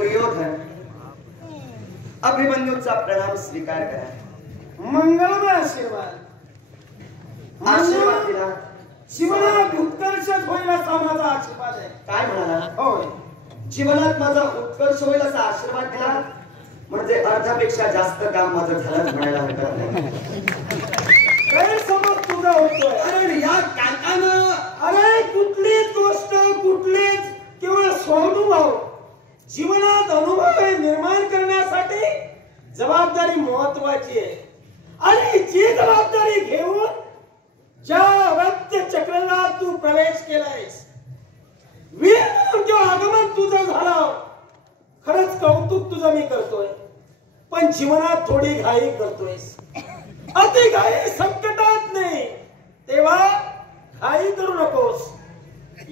दुर्योधन अभिमन्यूचा प्रणाम स्वीकार करा. मंगलमय आशीर्वाद. आशीर्वाद दिला. जीवनात उत्कर्ष होईल असा माझा आशीर्वाद आहे. काय म्हणाला? होय, जीवनात माझा उत्कर्ष होईल असा आशीर्वाद दिला म्हणजे अर्ध्यापेक्षा जास्त काम माझं झालंच म्हणायला हरकत नाही. गैरसमज तुझा होतोय. कारण या काकानं अरे कुठलीच गोष्ट कुठलीच केवळ स्वानुभव जीवनात अनुभव निर्माण करण्यासाठी जबाबदारी महत्वाची आहे. आणि जी जबाबदारी घेऊन ज्या अवैध चक्राला तू प्रवेश केलायस, वीर म्हणून किंवा आगमन तुझं झालं, खरंच कौतुक तुझं मी करतोय. पण जीवनात थोडी घाई करतोयस. अति घाई संकटात नाही, तेव्हा घाई करू नकोस.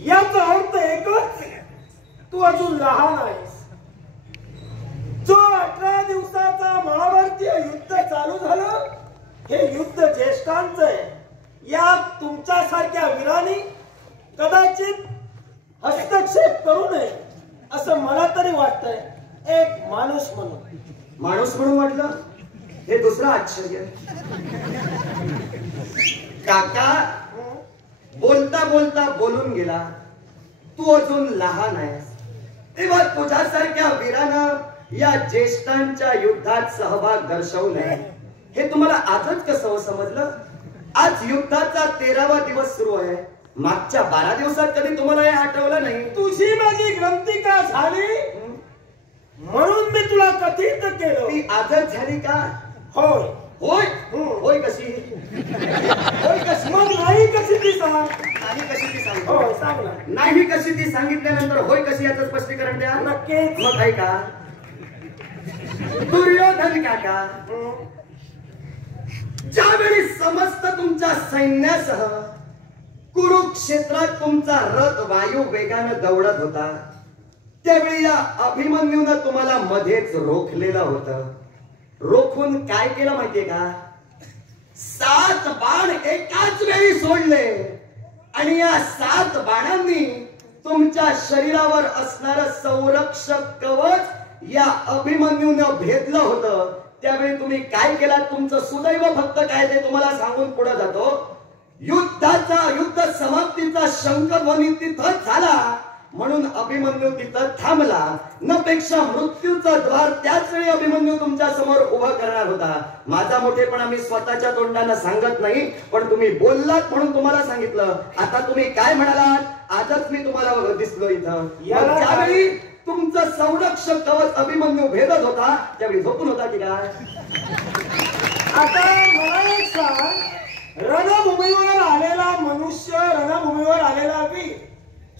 याचा अर्थ एकच, तू अजून लहान आहेस. जो 18 दिवसाचा महाभारतीय युद्ध चालू झालं, हे युद्ध ज्येष्ठांचं आहे. यात तुमच्यासारख्या वीरांनी कदाचित हस्तक्षेप करू नये असं मला तरी वाटतंय, एक माणूस म्हणून. माणूस म्हणून म्हटलं हे दुसरं आश्चर्य. काका बोलता बोलता बोलून गेला, तू अजून लहान आहेस. तेव्हा तुझ्यासारख्या वीरानं या ज्येष्ठांच्या युद्धात सहभाग दर्शवू नये हे तुम्हाला आजच कसं समजलं? आज युद्धाचा 13वा दिवस सुरू आहे. मागच्या 12 दिवसात कधी तुम्हाला हे आठवलं नाही? तुझी माझी ग्रंथी का झाली म्हणून मी तुला कथित केलं. ती आजच झाली का? होय. होय होय कशी? होय कशी? मग नाही कशी ती सांग. नाही कशी ती सांग. होय सांग ना. नाही कशी ती सांगितल्यानंतर होय कशी याचं स्पष्टीकरण द्या. नक्कीच. मग ऐका, दुर्योधन काका, ज्यावेळी समस्त तुमच्या सैन्यासह कुरुक्षेत्रात तुमचा रथ वायू वेगानं दौडत होता, त्यावेळी या अभिमन्यूनं तुम्हाला मध्येच रोखलेलं होतं. रोखून काय केलं माहितीये का? 7 बाण एकाच वेळी सोडले आणि या 7 बाणांनी तुमच्या शरीरावर असणारं संरक्षक कवच या अभिमन्यूनं भेदलं होतं. त्यावेळी तुम्ही काय केलं? तुमचं सुदैव फक्त काय ते तुम्हाला सांगून पुढे जातो. युद्ध समाप्तीचा शंखध्वनी तिथंच झाला म्हणून अभिमन्यू तिथं थांबला. नपेक्षा मृत्यूचं द्वार त्याच वेळी अभिमन्यू तुमच्या समोर उभा करणार होता. माझा मोठेपणा मी स्वतःच्या तोंडानं सांगत नाही, पण तुम्ही बोललात म्हणून तुम्हाला सांगितलं. आता तुम्ही काय म्हणालात? आजच मी तुम्हाला दिसलो इथं. ज्यावेळी तुमचं संरक्षक कवच अभिमन्यू भेदत होता त्यावेळी झोपून होता की काय? आता मला एक सांग, रणभूमीवर आलेला मनुष्य, रणभूमीवर आलेला वीर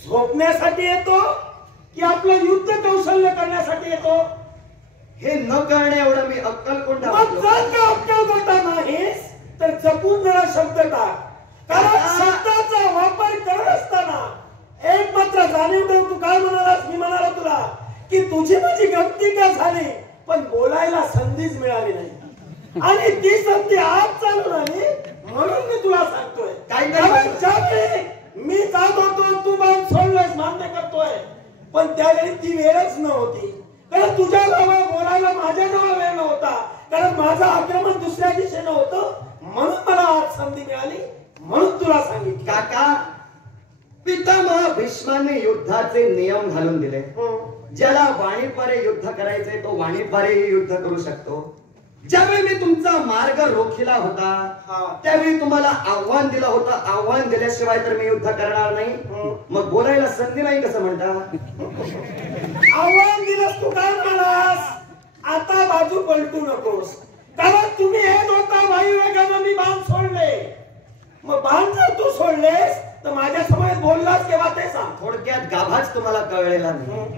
झोपण्यासाठी येतो की आपलं युद्ध कौशल्य करण्यासाठी येतो? हे न कळणे एवढं मी अक्कलकोंडा. मग जर का अक्कलकोंडा नाहीस तर जपून जरा शब्द टाक. कारण शब्दाचा वापर करत असताना एक मात्र जाणीव ठेव. तू काय म्हणालास? मी म्हणाला तुला की तुझी माझी गमती का झाली, पण बोलायला संधीच मिळाली नाही. आणि ती संधी आज चालू नाही म्हणून मी तुला सांगतोय. काय मी जात होतो, तू बाण सोडलंस, मान्य करतोय, पण त्यावेळी ती वेळच नव्हती. कारण तुझ्या जवळ बोलायला माझ्या जवळ वेळ नव्हता. कारण माझं आक्रमण दुसऱ्या दिशेनं होतं म्हणून मला आज संधी मिळाली म्हणून तुला सांगितलं. काका, पितामह भीष्माने युद्धाचे नियम घालून दिले. ज्याला वाणीद्वारे युद्ध करायचे तो वाणीद्वारे युद्ध करू शकतो. ज्यावेळी मी तुमचा मार्ग रोखिला होता त्यावेळी तुम्हाला आव्हान दिलं होतं. आव्हान दिल्याशिवाय तर मी युद्ध करणार नाही. मग बोलायला संधी नाही कसं म्हणता? आव्हान दिलंस तू काय म्हणालास? आता बाजू पलटू नकोस. कारण तुम्ही येत होता वायू वेगानं, मी बाण सोडले. मग बाण जर तू सोडलेस तर माझ्या समोर बोललास केव्हा ते सांग. थोडक्यात गाभाच तुम्हाला कळलेला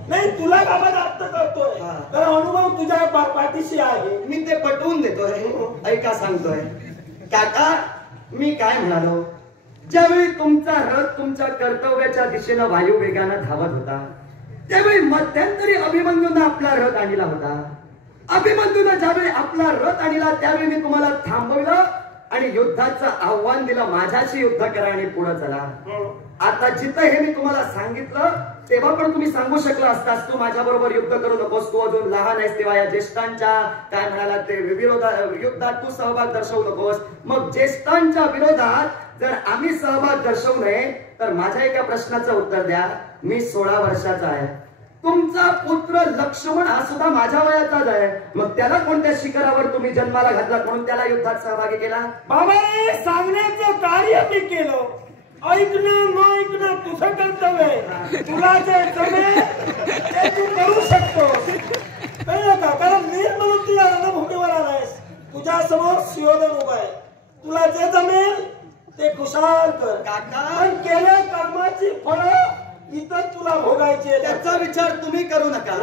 नाही. तुला गाभा जास्त करतोय कारण अनुभव तुझ्या पाठीशी आहे. मी ते पटवून देतोय. ऐका सांगतोय काका, मी काय म्हणालो? ज्यावेळी तुमचा रथ तुमच्या कर्तव्याच्या दिशेनं वायू वेगानं धावत होता त्यावेळी मध्यंतरी अभिमन्यूनं आपला रथ आणला होता. अभिमन्यूनं ज्यावेळी आपला रथ आणला त्यावेळी मी तुम्हाला थांबवलं आणि युद्धाचं आव्हान दिलं, माझ्याशी युद्ध करा आणि पुढे चला. आता जिथं हे मी तुम्हाला सांगितलं तेव्हा पण तुम्ही सांगू शकला असतास तू माझ्या बरोबर युद्ध करू नकोस, तू अजून लहान आहेस, तेव्हा या ज्येष्ठांच्या काय म्हणाला ते युद्धात तू सहभाग दर्शवू नकोस. मग ज्येष्ठांच्या विरोधात जर आम्ही सहभाग दर्शवू नये तर माझ्या एका प्रश्नाचं उत्तर द्या. मी 16 वर्षाचा आहे, तुमचा पुत्र लक्ष्मण हा सुद्धा माझ्या वयाचाच आहे, मग त्याला कोणत्या शिखरावर तुम्ही जन्माला घातला म्हणून त्याला युद्धात सहभागी केला? बाबा सांगण्याचं कार्य मी केलं, ऐकणं न ऐकणं तुझं कर्तव्य आहे. तुला जे जमेल ते तू करू शकतो, कळलं का? कारण वीर म्हणून तुला रणभूमीवर आलायस, तुझ्या समोर सुयोधन उभा आहे, तुला जे जमेल ते खुशाल कर. पण केल्या कर्माची फळं इतर तुला भोगायचे, त्याचा विचार तुम्ही करू नका.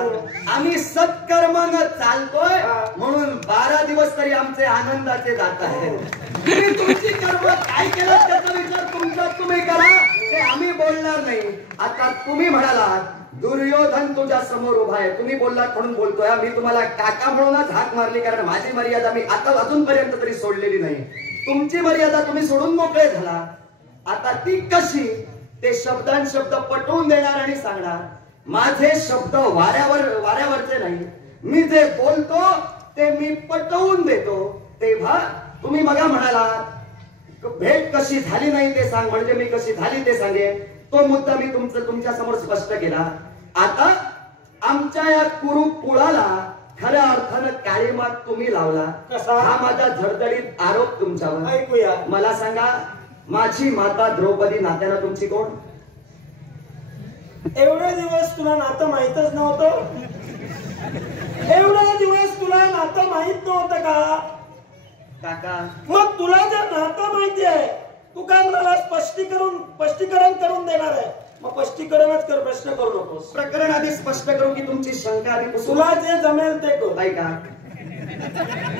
आम्ही सत्कर्मानं चालतोय म्हणून 12 दिवस तरी आमचे आनंदाचे जात आहेत. तुम्ही तुमची कर्म काय केलं त्याचा विचार तुमचा तुम्ही करा, ते आम्ही बोलणार नाही. आता तुम्ही म्हणालात दुर्योधन तुझ्या समोर उभा आहे, तुम्ही बोललात म्हणून बोलतोय. मी तुम्हाला काका म्हणूनच हाक मारली, कारण माझी मर्यादा मी आता अजूनपर्यंत तरी सोडलेली नाही. तुमची मर्यादा तुम्ही सोडून मोकळे झाला. आता ती कशी ते शब्दांशब्द पटवून देणार आणि सांगणार. माझे शब्द वाऱ्यावरचे नाही, मी जे बोलतो ते मी पटवून देतो. तेव्हा तुम्ही मगा म्हणाला भेट कशी झाली नाही ते सांग, म्हणजे मी कशी झाली ते सांगेन. तो मुद्दा मी तुमच्या समोर स्पष्ट केला. आता आमच्या या कुरुपुळाला खऱ्या अर्थानं काळीमात तुम्ही लावला. कसा? हा माझा धडधडीत आरोप तुमच्यावर. ऐकूया. मला सांगा, माझी माता द्रौपदी नात्यानं तुमची कोण? एवढे दिवस तुला नातं माहीतच नव्हतं? एवढे दिवस तुला नातं माहित नव्हतं का काका? मग तुला जर नातं माहिती आहे, तू काय म्हणाला स्पष्टीकरण करून देणार आहे, मग स्पष्टीकरणच कर, प्रश्न करू नकोस. प्रकरण आधी स्पष्ट करू की तुमची शंका आधी तुला जे जमेल ते कर. ऐका,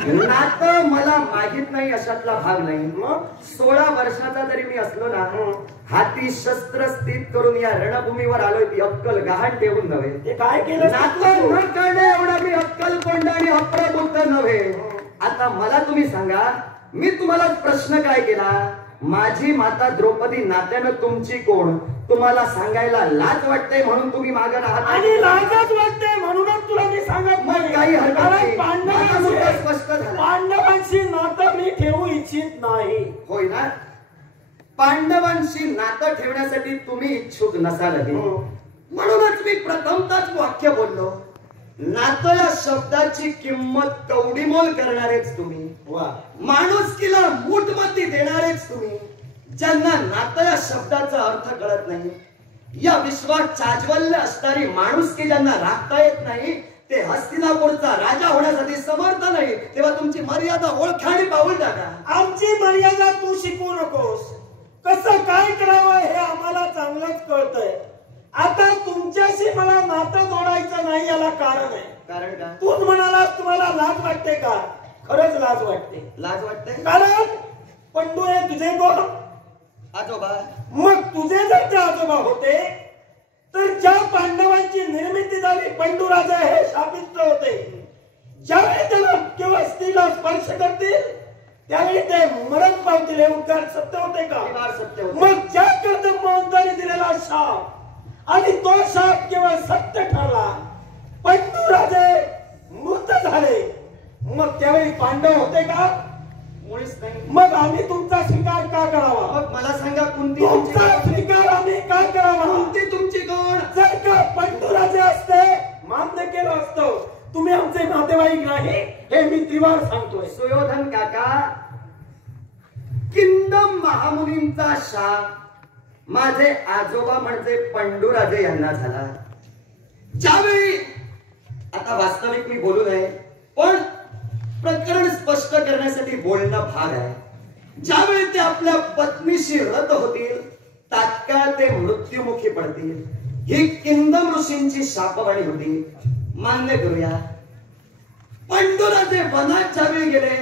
नातं मला माहित नाही अशातला भाग नाही. मग 16 वर्षाचा जरी मी असलो ना, हाती शस्त्र स्थित करून या रणभूमीवर आलोय, ती अक्कल गहाण ठेवून नव्हे. ते काय केलं? नातं न करणे एवढा मी अक्कलकोंड आणि अप्रबुद्ध नव्हे. आता मला तुम्ही सांगा, मी तुम्हाला प्रश्न काय केला? माझी माता द्रौपदी नात्यानं तुमची कोण? तुम्हाला सांगायला लाज वाटते म्हणून तुम्ही मागं राहत, आणि लाजच वाटते म्हणूनच तुला मी सांगत नाही. काही हरकत नाही. पांडवांशी नातं मी ठेवू इच्छित नाही. होय ना? पांडवांशी नातं ठेवण्यासाठी तुम्ही इच्छुक नसालही, म्हणूनच मी प्रथमतःच वाक्य बोललो. नातं या शब्दाची किंमत कवडीमोल करणारेच तुम्ही, माणुसकीला मूठमती देणारेच तुम्ही, ज्यांना नातं या शब्दाचा अर्थ कळत नाही. या विश्वात चाज्वल्य असणारी माणुसकी ज्यांना राखता येत नाही, ते हस्तिनापूरचा राजा होण्यासाठी समर्थ नाही, तेव्हा तुमची मर्यादा ओळखा आणि पाऊल टाका. आमची मर्यादा तू शिकवू नकोस. कसं काय करावं हे आम्हाला चांगलंच कळतंय. आता तुमच्याशी मला नातं जोडायचं नाही, याला कारण आहे. कारण का? तूच म्हणालास तुम्हाला लाज वाटते का? खरंच लाज वाटते. लाज वाटते? कारण पंडू हे तुझे कोण? आजोबा. मग तुझे जर ते आजोबा होते तर ज्या पांडवांची निर्मिती झाली, पंडू राजा हे शापित होते. ज्यावेळी त्याला केवळ स्त्रीला स्पर्श करतील त्यावेळी ते मरण पावतील, हे उद्गार सत्य होते का? सत्य होते. मग ज्या कर्दम मोहनदारी दिलेला शाप आणि तो शाप केवळ सत्य ठरला, पंडू राजे मृत झाले, मग त्यावेळी पांडव होते का? मुळीच नाही. मग आम्ही तुमचा स्वीकार का करावा? मग मला सांगा, कोणती तुमचा स्वीकार आम्ही का करावा? कोणती तुमची कोण? जर का पंडू राजे असते मान्य केलं असतं, तुम्ही आमचे नातेवाईक नाही हे मी त्रिवार सांगतोय. सुयोधन काका, किंदम महामुनींचा शाप माझे आजोबा म्हणजे पंडूराजे यांना झाला. ज्यावेळी, आता वास्तविक मी बोलू नये पण प्रकरण स्पष्ट करण्यासाठी बोलणं भाग आहे, ज्यावेळी ते आपल्या पत्नीशी रत होतील तात्काळ ते मृत्युमुखी पडतील, ही किंदम ऋषींची शापवाणी होती. मान्य करूया, पंडूराजे वनात ज्यावेळी गेले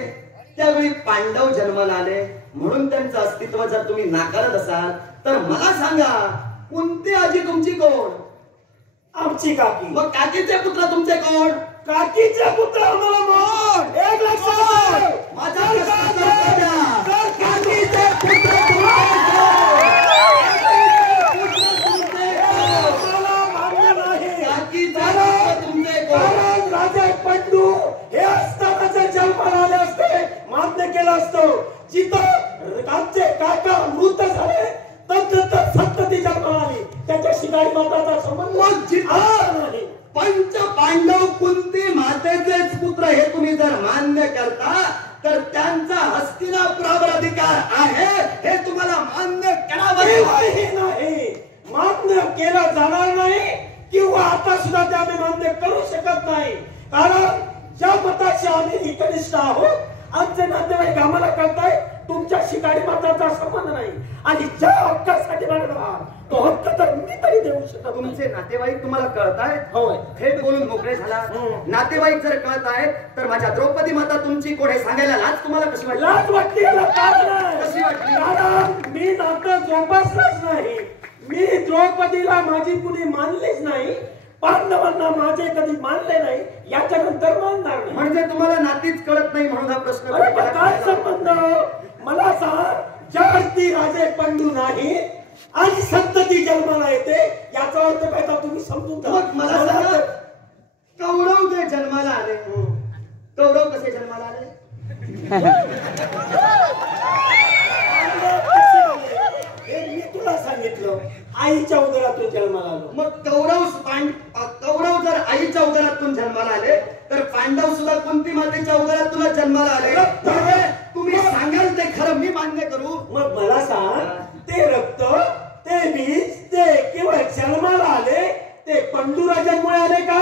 त्यावेळी पांडव जन्माला आले, म्हणून त्यांचं अस्तित्व जर तुम्ही नाकारत असाल तर मला सांगा, कोणती आजी तुमची कोण? आमची काकी. मग काकीचे पुत्र तुमचे कोण? काकीचे पुत्र आम्हाला कोण? एक लक्षात माझा काकीचे पुत्र तुमचे कोण? पांडव कुंती मातेचेच पुत्र हे तुम्ही जर मान्य करता तर त्यांचा हस्तिनापुरावर अधिकार आहे हे तुम्हाला मान्य करावं नाही. मान्य केलं जाणार नाही किंवा आता सुद्धा ते आम्ही मान्य करू शकत नाही. कारण ज्या मताशी आम्ही निकनिष्ठ आहोत, आमचे नातेवाईक आम्हाला कळताय तुमच्याशी गाडी मात्राचा संबंध नाही. आणि ज्या हक्कासाठी मागणार तो हक्क तर मी तरी देऊ शकतो. तुमचे नातेवाईक तुम्हाला कळताय? होय. थेट बोलून मोकळे झाला. नातेवाईक जर कळत आहेत तर माझ्या द्रौपदी माता तुमची कोण हे सांगायला लाज तुम्हाला कशी वाटली? लाज वाटली कशी वाटली? कारण मी नातं जोपासलंच नाही. मी द्रौपदीला माझी कुणी मानलीच नाही, पांडवांना माझे कधी मानले नाही, याच्या नंतर मानणार नाही. म्हणजे तुम्हाला नातीच कळत नाही म्हणून हा प्रश्न. काय संबंध? मला सांग, ज्यावरती राजे पंडू नाही आणि संतती जन्माला येते याचा अर्थ काय तर तुम्ही समजून घ्या. मग मला सांगा, कौरव जे जन्माला आले, कौरव कसे जन्माला आले? हे मी तुला सांगितलं, आईच्या उदरातून जन्माला आलो. मग कौरव जर आईच्या उदरातून जन्माला आले तर पांडव सुद्धा कुंती मातेच्या उदरातून जन्माला आले. तुम्ही सांगाल ते खरं मी मान्य करू. मग मला सांग, ते रक्त, ते बीज, ते केवळ जन्माला आले ते पंडूराजांमुळे आले का?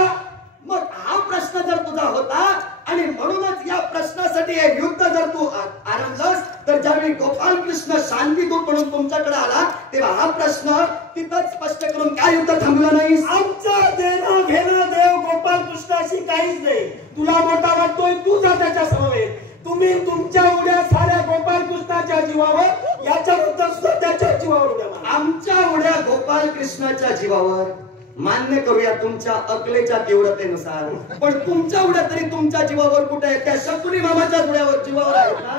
मग हा प्रश्न जर तुझा होता आणि म्हणूनच या प्रश्नासाठी हे युद्ध जर तू आरंभलंस तर ज्यावेळी गोपाल कृष्ण शांतीदूत म्हणून तुमच्याकडे आला तेव्हा हा प्रश्न तिथंच स्पष्ट करून काय युद्ध थांबलं नाही? आमचं देणं घेणं देव गोपाल कृष्णाशी काहीच नाही. तुला मोठा वाटतोय तू जा त्याच्या समवेत. तुम्ही तुमच्या उड्या साऱ्या गोपाल कृष्णाच्या जीवावर, याच्यानंतर सुद्धा त्याच्या जीवावर उड्या मारा. आमच्या उड्या गोपाल कृष्णाच्या जीवावर मान्य करूया तुमच्या अकलेच्या तीव्रतेनुसार, पण तुमच्या उड्या तरी तुमच्या जीवावर कुठे आहेत? त्या शकुनी मामाच्या उड्यावर जीवावर आहेत ना?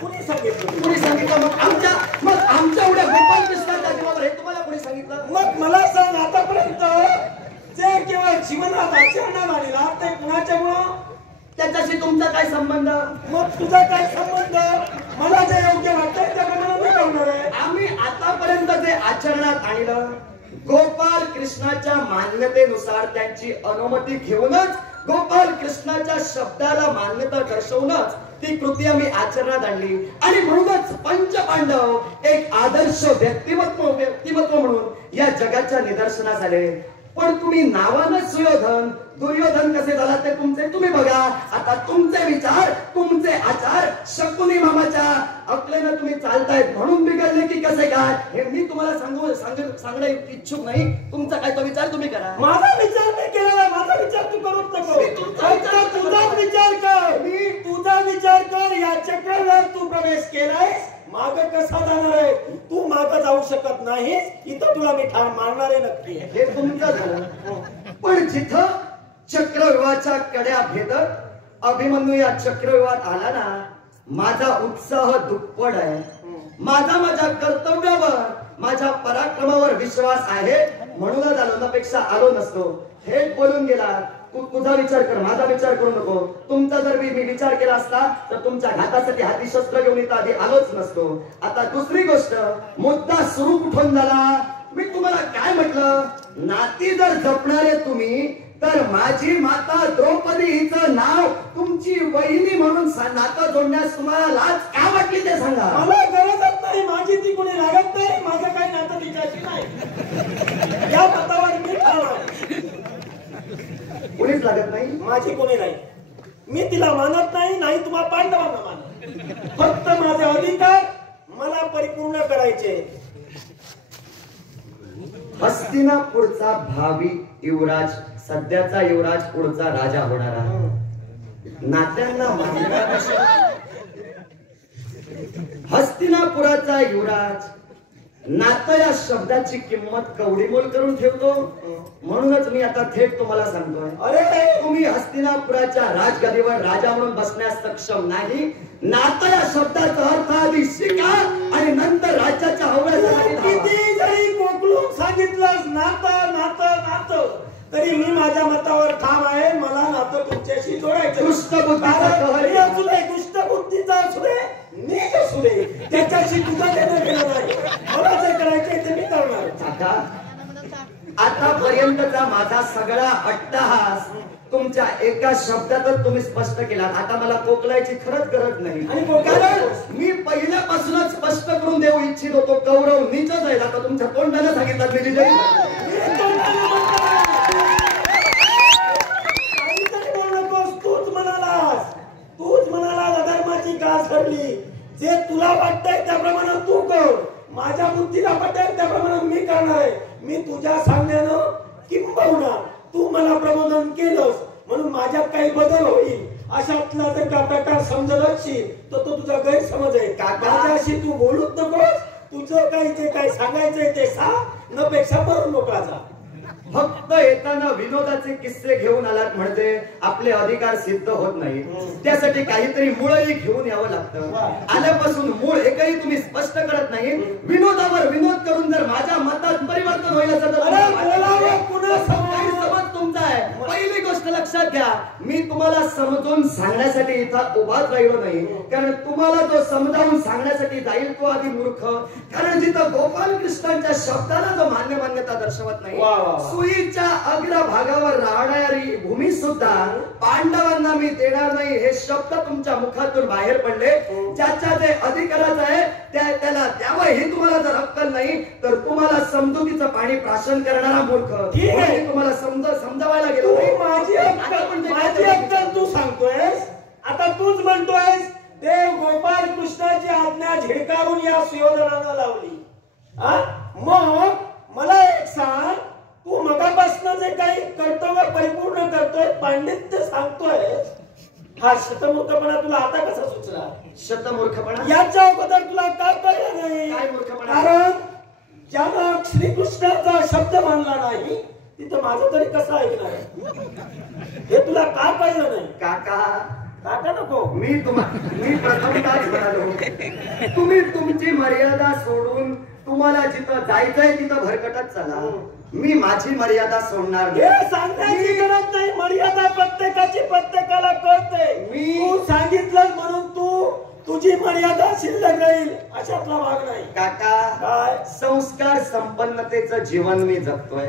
कुणी सांगितलं? कुणी सांगितलं? मग आमच्या उड्या गोपाल कृष्णाच्या जीवावर हे तुम्हाला कुणी सांगितलं? मग मला सांग, आतापर्यंत जे केवळ जीवनात आचरणात आलेला ते कुणाच्यामुळं? त्याच्याशी तुमचा काय संबंध? मग तुझा काय संबंध? मला जे योग्य वाटतंय त्याप्रमाणे मी करणार आहे. आम्ही आतापर्यंत जे आचरणात आणलं गोपाल कृष्णाच्या मान्यतेनुसार त्यांची अनुमती घेऊनच, गोपाल कृष्णाच्या शब्दाला मान्यता दर्शवूनच ती कृती आम्ही आचरणात आणली. आणि म्हणूनच पंचपांडव एक आदर्श व्यक्तिमत्व म्हणून या जगाच्या निदर्शनास आले. पण तुम्ही नावानं सुयोधन दुर्योधन कसे झाला ते तुमचे तुम्ही बघा. आता तुमचे विचार, तुमचे आचार शकुनी मामाच्या अकलेनं तुम्ही चालतायत म्हणून बिघडले की कसे काय हे मी तुम्हाला सांगणं इच्छुक नाही. तुमचा काय तो विचार तुम्ही करा. माझा विचार नाही केलेला, माझा विचार तू करूच नको. तुझाच विचार कर. मी तुझा विचार कर. या चक्रावर तू प्रवेश केलायस, माग कसा जाणार आहे? तू माग जाऊ शकत नाहीस. इथं तुला मी ठार मारणार आहे नक्की. हे तुमचं झालं. पण जिथं चक्रव्यूहाच्या कड्या भेदत अभिमन्यू या चक्रव्यूहात आला ना, माझा उत्साह दुप्पट आहे. माझ्या कर्तव्यावर, माझ्या पराक्रमावर विश्वास आहे म्हणूनच आलो, त्यापेक्षा आलो नसतो. थेट बोलून गेला. तुझा विचार कर, माझा विचार करू नको. तुमचा जर मी विचार केला असता तर तुमच्या घातासाठी हाती शस्त्र घेऊन इथं आधी आलोच नसतो. आता दुसरी गोष्ट, मुद्दा सुरू कुठून झाला? मी तुम्हाला काय म्हटलं, नाती जर जपणारे तुम्ही तर माझी माता द्रौपदी हिचं नाव तुमची वहिनी म्हणून नातं जोडण्यास तुम्हाला लाज का वाटली ते सांगा. मला गरजच नाही, माझी ती कोणी लागत नाही. माझं काही नातं तिच्याशी नाही. या मतावर मी ठार आहे. कोणीच लागत नाही, माझी कोणी नाही. मी तिला मानत नाही, नाही तुम्हाला पांडवांना मानत. फक्त माझे अधिकार मला परिपूर्ण करायचे. हस्तिनापूरचा भावी युवराज, सध्याचा युवराज पुढचा राजा होणारा, नात्यांना मानणारा हस्तिनापुराचा युवराज नातं या शब्दाची किंमत कवडीमोल करून ठेवतो. म्हणूनच मी आता थेट तुम्हाला सांगतोय, अरे तुम्ही हस्तिनापुराच्या राजगदीवर राजा म्हणून बसण्यास सक्षम नाही. नातं या शब्दाचा अर्थ आधी शिका आणि नंतर राज्याच्या हव्यासाठी किती जरी कोकलून सांगितलं नातं नातं नातं तरी मी माझ्या मतावर ठाम आहे. मला नातं तुमच्याशी जोडायचं. दुष्टबुद्धीचा असू दे, नीच असू दे, त्याच्याशी तुझं देणं घेणं नाही. मला जे करायचंय ते मी करणार. आतापर्यंतचा माझा सगळा अट्टहास तुमच्या एका शब्दातच तुम्ही स्पष्ट केला. आता मला कोकलायची खरंच गरज नाही, कारण मी पहिल्यापासूनच स्पष्ट करून देऊ इच्छित होतो कौरव नीचच आहे. आता तुमच्या तोंडाने सांगितलं मी विजयी. तूच म्हणाला अधर्माची गाज ठरली. जे तुला वाटतंय त्याप्रमाणे तू कर, माझ्या बुद्धीला पटेल त्याप्रमाणे मी करणार आहे. मी तुझ्या सांगण्यानं किंबहुना तू मला प्रबोधन केलंस म्हणून माझ्यात काही बदल होईल अशातला जर का प्रकार समजत असशील तर तो तुझा गैरसमज आहे. माझ्याशी तू बोलूच नकोस. तुझं काही जे काही सांगायचंय ते सांग, न पेक्षा मरून मोकळा जा. फक्त येताना विनोदाचे किस्से घेऊन आलात म्हणजे आपले अधिकार सिद्ध होत नाही. त्यासाठी काहीतरी मूळही घेऊन यावं लागतं. आल्यापासून मूळ एकही तुम्ही स्पष्ट करत नाही. विनोदावर विनोद करून जर माझ्या मतात परिवर्तन होईल असं समज तुमचा आहे. पहिली गोष्ट लक्षात घ्या, मी तुम्हाला समजून सांगण्यासाठी इथं उभाच राहिलो नाही, कारण तुम्हाला जो समजावून सांगण्यासाठी जाईल तो आधी मूर्ख. कारण जिथं गोपाल कृष्णांच्या शब्दाला जो मान्यता दर्शवत नाही, सुईच्या अग्रभागावर राहणारी भूमी सुद्धा पांडवांना मी देणार नाही हे शब्द तुमच्या मुखातून बाहेर पडले. ज्याच्या जे अधिकाराचं आहे त्याला द्यावं ही तुम्हाला जर अक्कल नाही तर तुम्हाला समजुतीचं पाणी प्राशन करणारा मूर्ख. ठीक आहे, तुम्हाला समजावायला गेलो. माझी अक्कल तू सांगतोयस, आता तूच म्हणतोयस देव गोपाल कृष्णाची आज्ञा झिडकारून या सुयोधनाला लावली. मग मला एक सांग, तू मगापासून जे काही कर्तव्य परिपूर्ण करतोय, पांडित्य सांगतोय, हा शतमूर्खपणा तुला आता कसा सुचला? शतमूर्खपणा याच्या अगोदर तुला का कळलं नाही? काय मूर्खपणा? कारण ज्यानं श्रीकृष्णाचा शब्द मानला नाही तिथं माझं तरी कसं ऐकणार हे तुला का कळलं नाही? काका नको, मी प्रथमताच म्हणालो, तुम्ही तुमची मर्यादा सोडून तुम्हाला जिथं जायचंय तिथं भरकटत चला. मी माझी मर्यादा सोडणार नाही. सांगण्याची गरज नाही. मर्यादा प्रत्येकाची प्रत्येकाला कळते. तू सांगितलं म्हणून तुझी मर्यादा शिल्लक राहील अशातला भाग नाही. काका, काय संस्कार संपन्नतेचं जीवन मी जगतोय.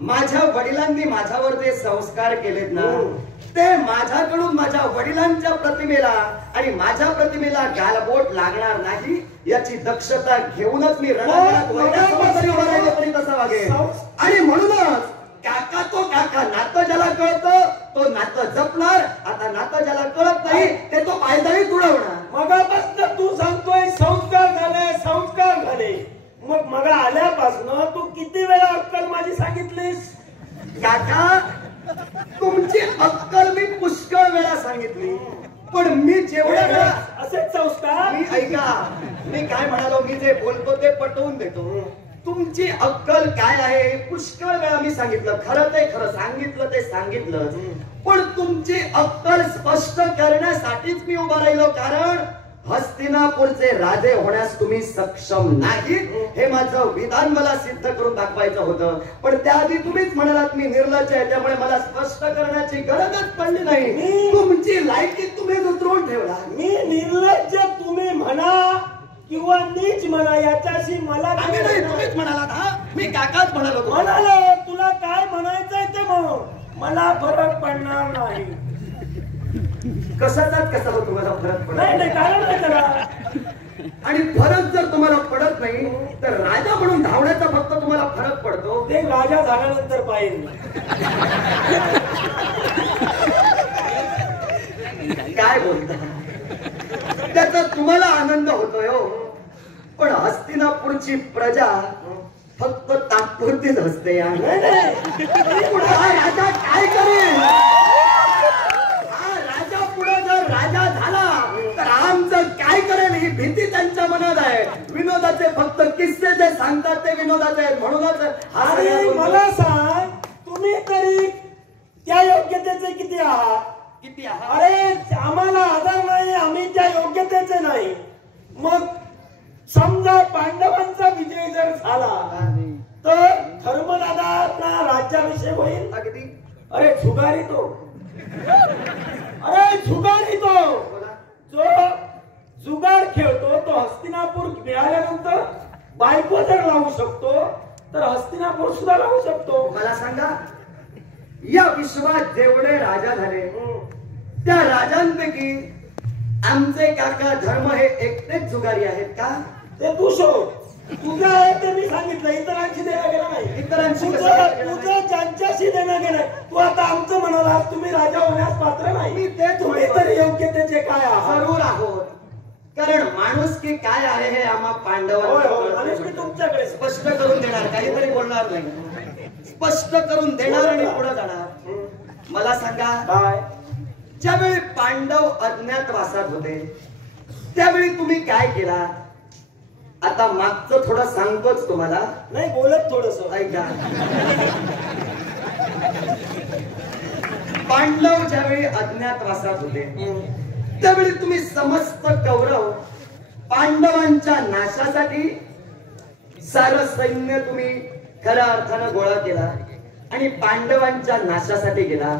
माझ्या वडिलांनी माझ्यावर जे संस्कार केलेत ना, ते माझ्याकडून माझ्या वडिलांच्या प्रतिमेला आणि माझ्या प्रतिमेला गालबोट लागणार नाही याची दक्षता घेऊनच मी तसा वागेल. आणि म्हणूनच काका तो काका, नातं ज्याला कळतं तो नातं जपणार. आता नातं ज्याला कळत नाही ते तो पायदळी तुडवणार. मगापासून तू सांगतोय संस्कार झाले, मग आल्यापासून तू किती वेळा अक्कल माझी सांगितलीस? काका, तुमची अक्कल मी पुष्कळ वेळा सांगितली, पण मी जेवढ्या वेळा असेच संस्कार मी ऐका, मी काय म्हणालो, मी जे बोलतो ते पटवून देतो. तुमची अक्कल काय आहे पुष्कळ वेळा मी सांगितलं. खरं ते खरं, सांगितलं ते सांगितलं, पण तुमची अक्कल स्पष्ट करण्यासाठीच मी उभा राहिलो. कारण हस्तिनापूरचे राजे होण्यास तुम्ही सक्षम नाही हे माझं विधान मला सिद्ध करून दाखवायचं होतं. पण त्याआधी तुम्हीच म्हणालात मी निर्लज्ज आहे, त्यामुळे मला स्पष्ट करण्याची गरजच पडली नाही. तुमची लायकी तुम्ही उतरवून ठेवला. मी निर्लज्ज तुम्ही म्हणा किंवा नीच म्हणा याच्याशी मला तुम्हीच म्हणाला. मी काकाच म्हणालो. तुला काय म्हणायचंय ते म्हण, मला फरक पडणार नाही. कशाचाच कसा तुम्हाला फरक पडत नाही, कारण नाही करा. आणि फरक जर तुम्हाला पडत नाही तर राजा म्हणून धावण्याचा फक्त तुम्हाला फरक पडतो. ते राजा झाल्यानंतर पाहिजे. काय बोलता? त्याचा तुम्हाला आनंद होतोय हो, पण हस्तिनापूरची प्रजा फक्त तात्पुरतीच हसते. हा राजा काय करेल? हा राजा पुढे जर राजा झाला तर आमचं काय करेल ही भीती त्यांच्या मनात आहे. विनोदाचे फक्त किस्से जे सांगतात ते विनोदाचे आहेत. म्हणूनच मला सांग, तुम्ही तरी त्या योग्यतेचे किती आहात? अरे आम्हाला आधार नाही, आम्ही त्या योग्यतेचे नाही. मग समजा पांडवांचा विजय जर झाला तर धर्मदादांना राज्याभिषेक होईल. अगदी. अरे झुगारी तो जो जुगार खेळतो तो हस्तिनापूर मिळाल्यानंतर बायको जर लावू शकतो तर हस्तिनापूर सुद्धा लावू शकतो. विश्वात जेवढे राजा झाले त्या राजांपैकी आमचे काका धर्म हे एकटेच जुगारी आहेत का? ते तू शोध. तुझं आहे ते मी सांगितलं, इतरांशी देणं घेणं नाही. इतरांशी तुझं ज्यांच्याशी देणं घेणं. तू आता आमचं म्हणाला तुम्ही राजा होण्यास पात्र नाही. मी ते तुम्ही तरी योग्यतेचे काय आहात? जरूर आहोत, कारण माणूस की काय आहे हे आम्हा पांडवांना तुमच्याकडे स्पष्ट करून देणार, काहीतरी बोलणार नाही, स्पष्ट करून देणार आणि पुढे जाणार. मला सांगा काय? ज्यावेळी पांडव अज्ञातवासात होते त्यावेळी तुम्ही काय केला? आता मागचं थोडं सांगतोच तुम्हाला. नाही बोलत थोडस ऐका. पांडव ज्यावेळी अज्ञातवासात होते त्यावेळी तुम्ही समस्त कौरव पांडवांच्या नाशासाठी सारं सैन्य तुम्ही खऱ्या अर्थानं गोळा केला आणि पांडवांच्या नाशासाठी गेला.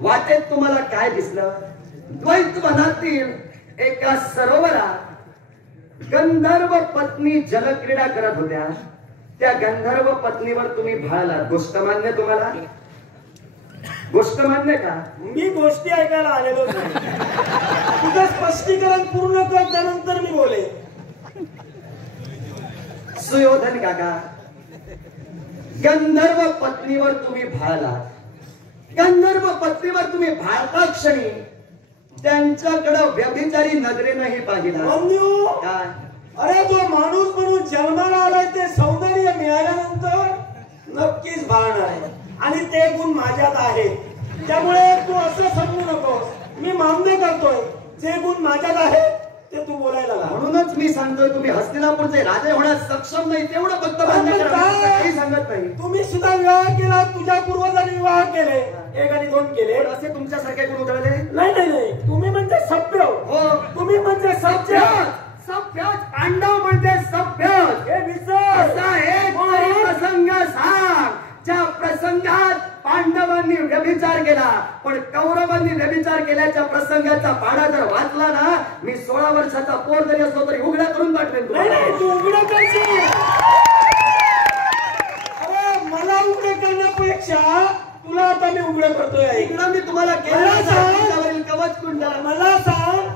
वाटेत तुम्हाला काय दिसलं? द्वैतवनातील एका सरोवरात गंधर्व पत्नी जलक्रीडा करत होत्या. त्या गंधर्व पत्नीवर तुम्ही भाळलात. गोष्ट मान्य तुम्हाला? गोष्ट मान्य का? मी गोष्टी ऐकायला आलेलो नाही. तुझं स्पष्टीकरण पूर्ण कर, त्यानंतर मी बोले. सुयोधन काका, गंधर्व पत्नीवर तुम्ही भाळलात. गंधर्व पत्नीवर तुम्ही भाळता क्षणी त्यांच्याकडे व्यभिचारी नजरेनंही पाहिला. बंधू, काय? अरे जो माणूस म्हणून जन्माला आलाय ते सौंदर्य मिळाल्यानंतर नक्कीच भाळणार आहे आणि ते गुण माझ्यात आहेत. त्यामुळे तू असं समजू नकोस. मी मान्य करतोय जे गुण माझ्यात आहेत ते तू बोलायला लाग. म्हणूनच मी सांगतोय तुम्ही हस्तिनापूरचे राजे होण्यास सक्षम नाही तेवढं फक्त काही सांगत नाही. तुम्ही सुद्धा विवाह केला, तुझ्या पूर्वजांनी विवाह केले, 1 आणि 2 केले. असे तुमच्यासारखे गुण उधळले नाही नाही नाही, तुम्ही म्हणजे सभ्य. हो, तुम्ही म्हणजे सभ्य. सभ्य पांडव म्हणजे सभ्य. हे विसर. असा एक प्रसंग सांग ज्या प्रसंगात पांडवांनी व्यभिचार केला पण कौरवांनी व्यभिचार केल्याच्या प्रसंगाचा पाढा जर वाचला ना, मी 16 वर्षाचा पोर जरी असलो तरी उघडा करून पाठवेन. नाही तू उघडं करशील. अरे मला उघडे करण्यापेक्षा तुला आता मी उघडं करतोय. इकडं मी तुम्हाला कवच कुंडल. मला सांग,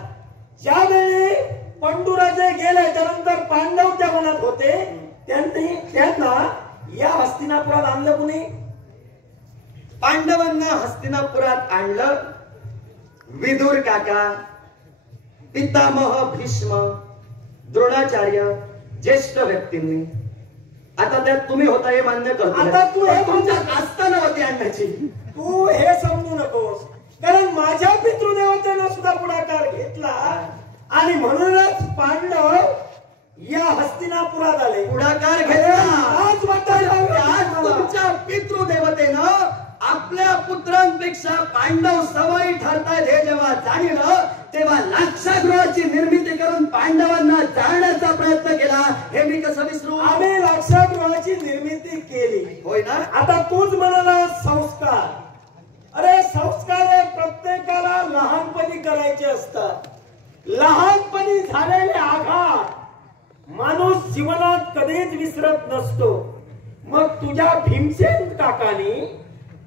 ज्यावेळी पंडुराजे गेले त्यानंतर पांडव त्या मनात होते, त्यांना या हस्तिनापुरात आणलं कुणी? पांडवांना हस्तिनापुरात आणलं विदुर काका, पितामह भीष्म, द्रोणाचार्य, ज्येष्ठ व्यक्तींनी. आता त्यात तुम्ही होता हे मान्य करतो. आता तू हे तुमच्या आस्था होती आणण्याची. तू हे समजू नकोस, कारण माझ्या पितृदेवतेनं सुद्धा पुढाकार घेतला आणि म्हणूनच पांडव या हस्तिनापुरात आले. पुढाकार घेतला. आज वाटायला तुमच्या पितृदेवतेनं आपल्या पुत्रांपेक्षा पांडव सवाई ठरतायत हे जेव्हा जाणलं तेव्हा लाक्षागृहाची निर्मिती करून पांडवांना जाळण्याचा प्रयत्न केला. हे मी कसं विसरू? आम्ही लाक्षागृहाची निर्मिती केली, होय ना? आता तूच म्हणाला संस्कार. अरे संस्कार हे प्रत्येकाला लहानपणी करायचे असतात. लहानपणी झालेले आघात माणूस जीवनात कधीच विसरत नसतो. मग तुझ्या भीमसेन काकानी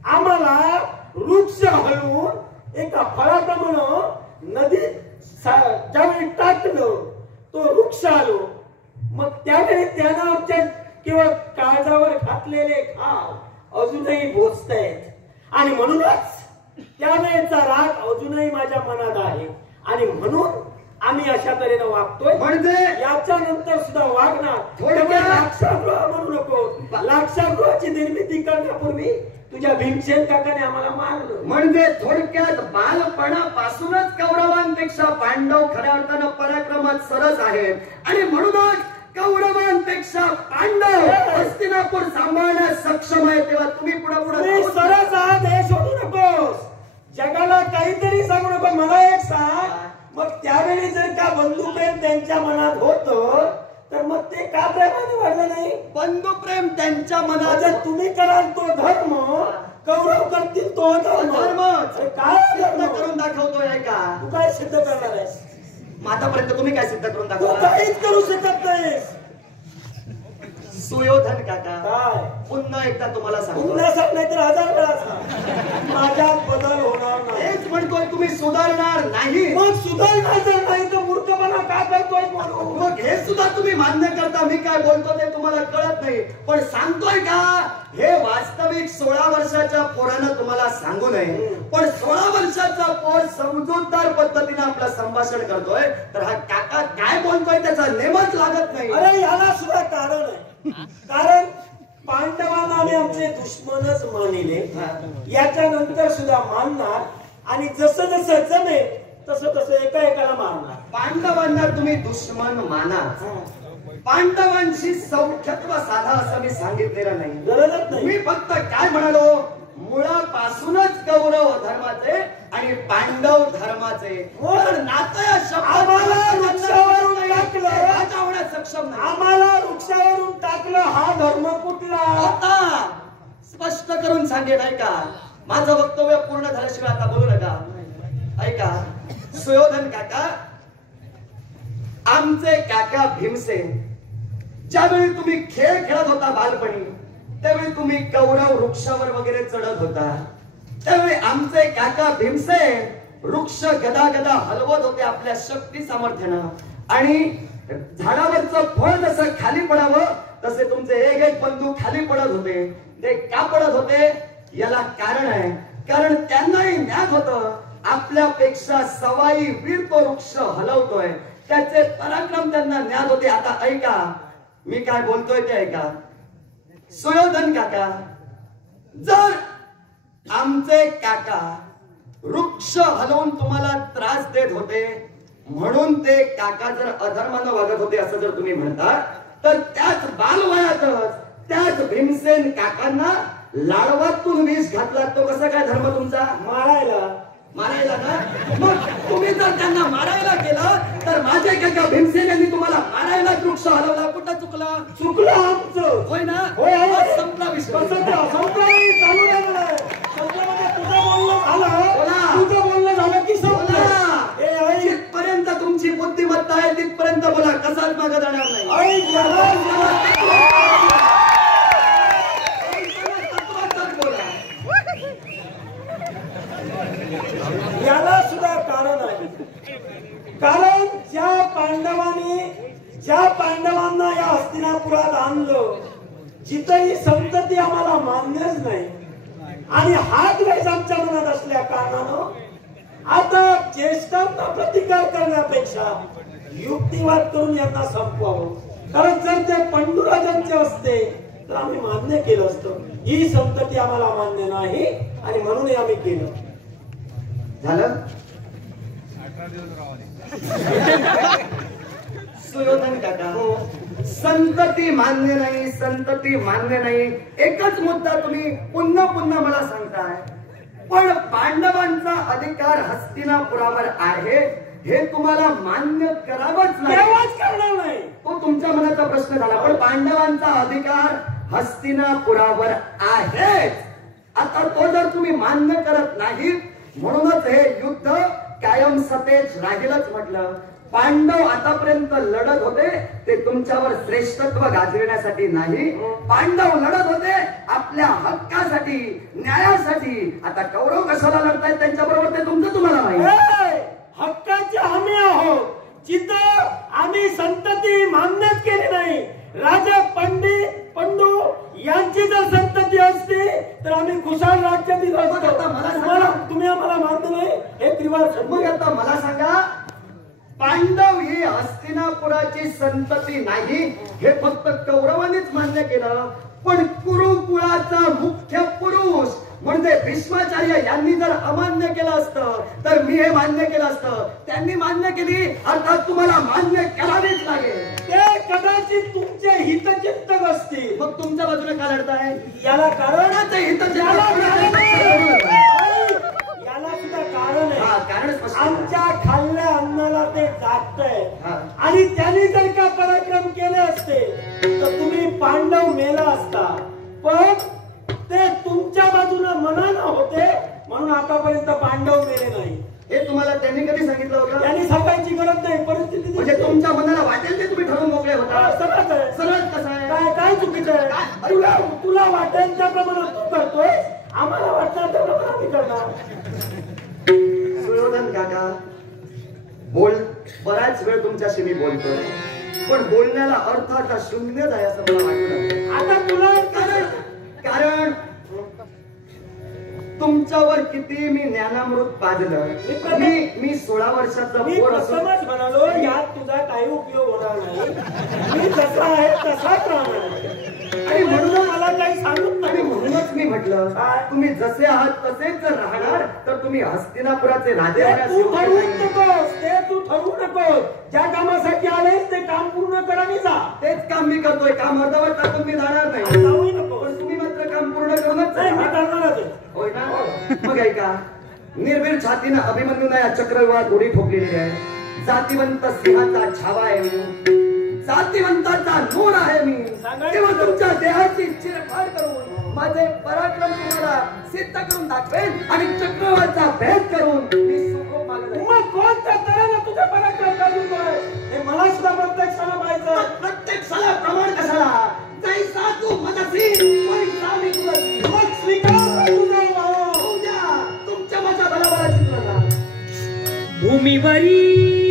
आम्हाला वृक्ष हलवून एका फळाप्रमाणे नदीत ज्यावेळी टाकलं तो वृक्ष आलो. मग त्यावेळी त्यानं आमच्या केवळ काळजावर घातलेले घाव अजूनही बोचतायत आणि म्हणूनच त्यावेळेचा राग अजूनही माझ्या मनात आहे आणि म्हणून आम्ही अशा तऱ्हेनं वागतोय. म्हणजे याच्या नंतर सुद्धा वागणार. थोडक्यात लाक्षागृह म्हणू नको. लाक्षागृहाची निर्मिती करण्यापूर्वी तुझ्या भीमसेन काकाने आम्हाला मारलं. म्हणजे थोडक्यात बालपणापासूनच कौरवांपेक्षा पांडव खऱ्या अर्थानं पराक्रमात सरस आहेत आणि म्हणूनच कौरवांपेक्षा पांडव हस्तिनापूर सांभाळण्यास सक्षम आहे. तेव्हा तुम्ही पुढे सरस आहात हे सोडू नकोस. जगाला काहीतरी सांगू नको. मला एक सांग, मग त्यावेळी जर का बंधुप्रेम त्यांच्या मनात होतं तर मग ते का प्रेमाने वाढलं नाही? बंधुप्रेम त्यांच्या मनात. तुम्ही कराल तो धर्म, कौरव करतील तो धर्म. काय सिद्ध करून दाखवतोय का? तू काय सिद्ध करणार आहेस? आतापर्यंत तुम्ही काय सिद्ध करून तू दाखवलं? काहीच करू शकत नाहीस. सुयोधन काका, काय पुन्हा एकदा तुम्हाला सांगतो, पुन्हा सांग नाही तर 1000 वेळा सांग, माझ्यात बदल होणार नाही. हेच म्हणतोय तुम्ही सुधारणार नाही. मग सुधारणार जर नाही तर मूर्खपणा का करतोय म्हणून? मग हे सुद्धा तुम्ही मान्य करता. मी काय बोलतो ते तुम्हाला कळत नाही, पण सांगतोय का हे वास्तविक 16 वर्षाच्या पोरानं तुम्हाला सांगू नये, पण 16 वर्षाचा पोर समजूतदार पद्धतीने आपलं संभाषण करतोय, तर हा काका काय बोलतोय त्याचा नेमच लागत नाही. अरे याला सुद्धा कारण आहे. कारण पांडवांना आम्ही आमचे दुश्मनच मानिले, याच्यानंतर सुद्धा मानणार, आणि जसं जसं जमेल तसं तसं एका एकाला मारणार. पांडवांना तुम्ही दुश्मन माना, पांडवांशी सौख्यत्व साधा असं मी सांगितलेलं नाही, गरजच नाही. मी फक्त काय म्हणालो, मुळापासूनच कौरव धर्माचे आणि पांडव धर्माचे नातं या आम्हाला वृक्षावरून टाकलं, वाचवण्यास सक्षम नाही. आम्हाला वृक्षावरून टाकलं, हा धर्म कुठला? आता स्पष्ट करून सांगेन, ऐका माझं वक्तव्य पूर्ण झाल्याशिवाय आता बोलू नका. ऐका सुयोधन काका, आमचे काका भीमसेन, ज्यावेळी तुम्ही खेळ खेळत होता बालपणी, त्यावेळी तुम्ही कौरव वृक्षावर वगैरे चढत होता, त्यावेळी आमचे काका भीमसेन वृक्ष गदा गदा हलवत होते आपल्या शक्ती सामर्थ्यानं, आणि झाडावरचं फळ जसं खाली पडावं तसे तुमचे एक एक बंधू खाली पडत होते. ते का पडत होते याला कारण आहे, कारण त्यांनाही ज्ञात होतं आपल्यापेक्षा सवाई वीर तो वृक्ष हलवतोय, त्याचे पराक्रम त्यांना ज्ञात होते. आता ऐका मी काय बोलतोय ते ऐका. सुयोधन काका, जर आमचे काका वृक्ष हलवून तुम्हाला त्रास देत होते म्हणून ते काका जर अधर्मानं वागत होते असं जर तुम्ही म्हणता, तर त्याच बालवयातच त्याच भीमसेन काकांना लाडवातून विष घातला, तो कसा काय धर्म तुमचा? मारायला. मारायला ना? मग तुम्ही जर त्यांना मारायला केलं तर माझे काका भीमसेन यांनी तुम्हाला मारायला वृक्ष हलवला, कुठं चुकला? चुकलं आमचं. होय ना? होय. संपला विषय. चालू आहे मला. संपल्यामध्ये तुझं बोलणं झालं, बोला. तुझं बोलणं झालं की संपलं. जिथपर्यंत तुमची बुद्धिमत्ता आहे तिथपर्यंत बोला, कसाच मागे जाणार नाही. याला सुद्धा कारण आहे. कारण ज्या पांडवांना या हस्तिनापुरात आणलं, जिथंही संतती आम्हाला मान्यच नाही, आणि हा द्वेष आमच्या मनात असल्या कारणानं आता ज्येष्ठांना प्रतिकार करण्यापेक्षा युक्तिवाद करून यांना संपवावं. कारण जर ते पांडुराजांचे असते तर आम्ही मान्य केलं असतं. ही संतती आम्हाला मान्य नाही आणि म्हणून आम्ही केलं. झालं? सुयोधन काका, संतती मान्य नाही, संतती मान्य नाही, एकच मुद्दा तुम्ही पुन्हा पुन्हा मला सांगताय, पण पांडवांचा अधिकार हस्तिनापुरावर आहे हे तुम्हाला मान्य करावंच नाही. तो तुमच्या मनाचा प्रश्न झाला, पण पांडवांचा अधिकार हस्तिनापुरावर आहेच. आता तो जर तुम्ही मान्य करत नाही, म्हणूनच हे युद्ध कायम सतेज राहीलच म्हटलं. पांडव आतापर्यंत लढत होते ते तुमच्यावर श्रेष्ठत्व गाजविण्यासाठी नाही, पांडव लढत होते आपल्या हक्कासाठी, न्यायासाठी. आता कौरव कशाला लढतायत त्यांच्या बरोबर ते तुमचं तुम्हाला माहिती. हक्काचे आम्ही आहोत, जिथं आम्ही संतती मान्यच केली नाही. राजा पंडू यांची जर संतती असते तर आम्ही खुशाल राज्य दिलं असतं. तुम्ही आम्हाला मान्य नाही हे त्रिवार. मग आता मला सांगा, पांडव ही हस्तिनापुराची संतती नाही हे फक्त कौरवांनीच मान्य केलं, पण कुरुकुळाचा मुख्य पुरुष म्हणजे भीष्माचार्य यांनी जर अमान्य केलं असतं तर मी हे मान्य केलं असतं. त्यांनी मान्य केली, अर्थात तुम्हाला मान्य करावीच लागेल. ते कदाचित तुमचे हितचिंतक असतील, मग तुमच्या बाजूने का लढताय? याला कारण हितचिंतक याला सुद्धा कारण आहे. कारण आमच्या खाल्ल्या अन्नाला ते जागतंय, आणि त्यांनी जर का पराक्रम केले असते तर तुम्ही पांडव मेला असता. पण ते तुमच्या बाजूने मनानं होते म्हणून आतापर्यंत पांडव मेले नाही. हे तुम्हाला त्यांनी कधी सांगितलं होतं? त्यांनी सांगायची गरज नाही. परिस्थिती म्हणजे तुमच्या मनाला वाटेल ते तुम्ही ठरवून मोकळे होता. सरळच आहे. सरळ कसं आहे? काय चुकीचं आहे. तुला वाटेल त्याप्रमाणे तू करतोय, आम्हाला वाटतं त्याप्रमाणे आम्ही करणार. सुयोधन काका, बराच वेळ तुमच्याशी मी बोलतोय, पण बोलण्याला अर्थाचा शून्यच आहे असं मला वाटू लागलं. आता तुला कारण तुमच्यावर किती मी ज्ञानामृत पाजलं. मी 16 वर्षाचा मी पोर असून प्रथमच म्हणालो यात तुझा काही उपयोग होणार नाही. मी जसा आहे तसाच राहणार आणि म्हणून मला काही सांगून आणि म्हणूनच मी म्हटलं तुम्ही जसे आहात तसेच जर राहणार तर तुम्ही हस्तिनापुराचे राजे तू ठरवू नकोस, ते तू ठरवू नकोस. ज्या कामासाठी आलेस ते काम पूर्ण कर आणि जा. तेच काम मी करतोय. काम अर्धवट टाकून मी जाणार नाही. जाऊही नको. पण तुम्ही मात्र काम पूर्ण करूनच नाही, मी करणारच आहे. होय ना? मग ऐका, निर्भीड छातीनं अभिमन्यूनं या चक्रव्यूहात उडी ठोकलेली आहे. जातिवंत सिंहाचा छावा आहे मी, जातिवंताचा नूर आहे मी. तेव्हा तुमच्या देहाची चिरफाड करून माझे पराक्रम तुम्हाला सिद्ध करून दाखवेन आणि चक्रव्यूहाचा भेद करून मी सुखरूप मागे जाईन. मग कोणत्या तऱ्हेने तुझे पराक्रम करतोय हे मला सुद्धा प्रत्यक्षाला पाहिजे. प्रत्यक्षाला प्रमाण कशाला? जैसा तू मनसी वैसा मी तुझी. मग स्वीकार तुझा तुमच्या माझ्या बलाबलाची तुलना. भूमीवरी